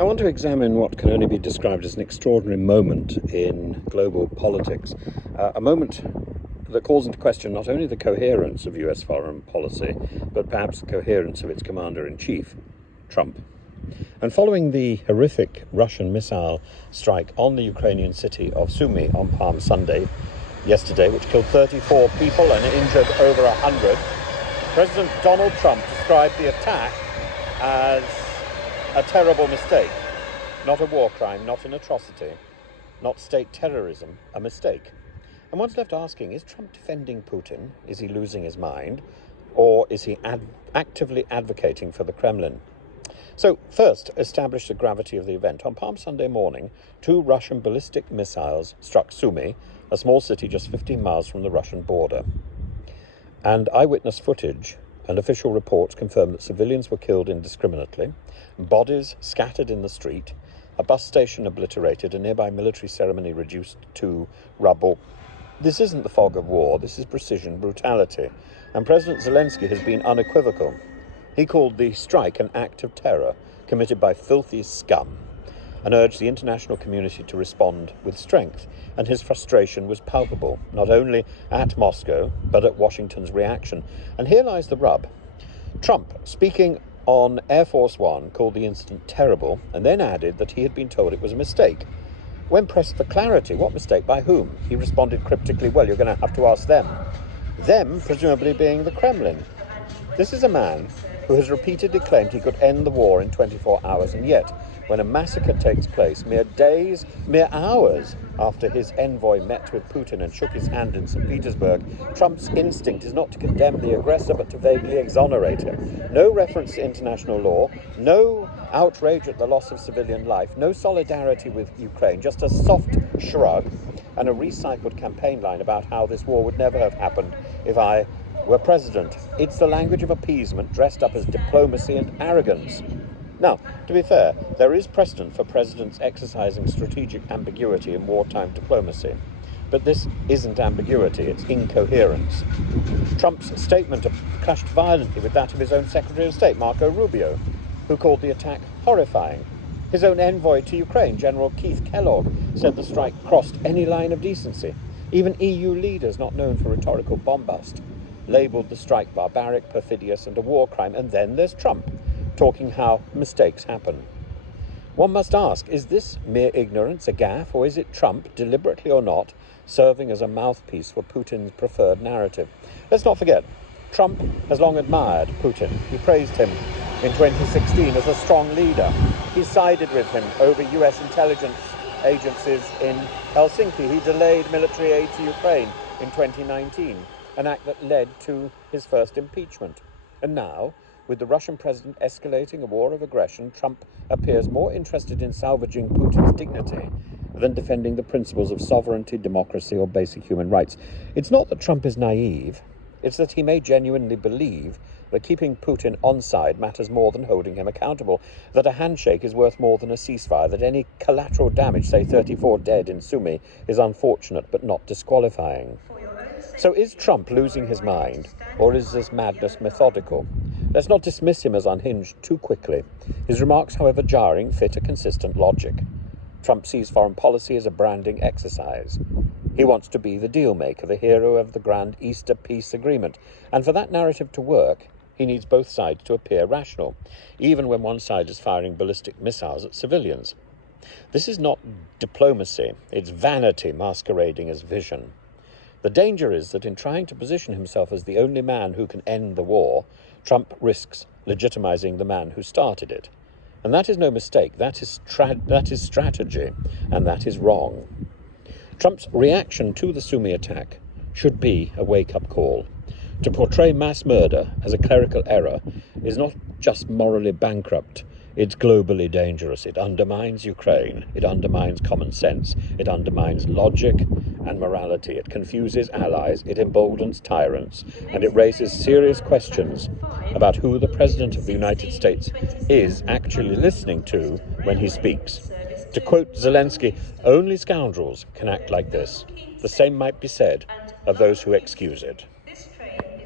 I want to examine what can only be described as an extraordinary moment in global politics, a moment that calls into question not only the coherence of US foreign policy, but perhaps the coherence of its commander-in-chief, Trump. And following the horrific Russian missile strike on the Ukrainian city of Sumy on Palm Sunday yesterday, which killed 34 people and injured over 100, President Donald Trump described the attack as a terrible mistake, not a war crime, not an atrocity, not state terrorism, a mistake. And one's left asking, is Trump defending Putin? Is he losing his mind? Or is he actively advocating for the Kremlin? So first, establish the gravity of the event. On Palm Sunday morning, 2 Russian ballistic missiles struck Sumy, a small city just 15 miles from the Russian border. And eyewitness footage and official reports confirm that civilians were killed indiscriminately, bodies scattered in the street, a bus station obliterated, a nearby military ceremony reduced to rubble. This isn't the fog of war, this is precision brutality. And President Zelensky has been unequivocal. He called the strike an act of terror committed by filthy scum and urged the international community to respond with strength. And his frustration was palpable, not only at Moscow, but at Washington's reaction. And here lies the rub. Trump, speaking on Air Force One, called the incident terrible, and then added that he had been told it was a mistake. When pressed for clarity, what mistake, by whom? He responded cryptically, well, you're going to have to ask them. Them, presumably being the Kremlin. This is a man who has repeatedly claimed he could end the war in 24 hours, and yet, when a massacre takes place, mere hours after his envoy met with Putin and shook his hand in St. Petersburg, Trump's instinct is not to condemn the aggressor, but to vaguely exonerate him. No reference to international law, no outrage at the loss of civilian life, no solidarity with Ukraine, just a soft shrug and a recycled campaign line about how this war would never have happened if I were president. It's the language of appeasement dressed up as diplomacy and arrogance. Now, to be fair, there is precedent for presidents exercising strategic ambiguity in wartime diplomacy. But this isn't ambiguity, it's incoherence. Trump's statement clashed violently with that of his own Secretary of State, Marco Rubio, who called the attack horrifying. His own envoy to Ukraine, General Keith Kellogg, said the strike crossed any line of decency. Even EU leaders, not known for rhetorical bombast, labelled the strike barbaric, perfidious, and a war crime. And then there's Trump, talking how mistakes happen. One must ask, is this mere ignorance, a gaffe, or is it Trump, deliberately or not, serving as a mouthpiece for Putin's preferred narrative? Let's not forget, Trump has long admired Putin. He praised him in 2016 as a strong leader. He sided with him over US intelligence agencies in Helsinki. He delayed military aid to Ukraine in 2019, an act that led to his first impeachment. And now, with the Russian president escalating a war of aggression, Trump appears more interested in salvaging Putin's dignity than defending the principles of sovereignty, democracy, or basic human rights. It's not that Trump is naive, it's that he may genuinely believe that keeping Putin on side matters more than holding him accountable, that a handshake is worth more than a ceasefire, that any collateral damage, say 34 dead in Sumy, is unfortunate but not disqualifying. So is Trump losing his mind, or is this madness methodical? Let's not dismiss him as unhinged too quickly. His remarks, however jarring, fit a consistent logic. Trump sees foreign policy as a branding exercise. He wants to be the deal maker, the hero of the grand Easter peace agreement. And for that narrative to work, he needs both sides to appear rational, even when one side is firing ballistic missiles at civilians. This is not diplomacy, it's vanity masquerading as vision. The danger is that in trying to position himself as the only man who can end the war, Trump risks legitimizing the man who started it. And that is no mistake, that is strategy, and that is wrong. Trump's reaction to the Sumy attack should be a wake-up call. To portray mass murder as a clerical error is not just morally bankrupt, it's globally dangerous. It undermines Ukraine, it undermines common sense, it undermines logic and morality, it confuses allies, it emboldens tyrants, and it raises serious questions about who the President of the United States is actually listening to when he speaks. To quote Zelensky, only scoundrels can act like this. The same might be said of those who excuse it.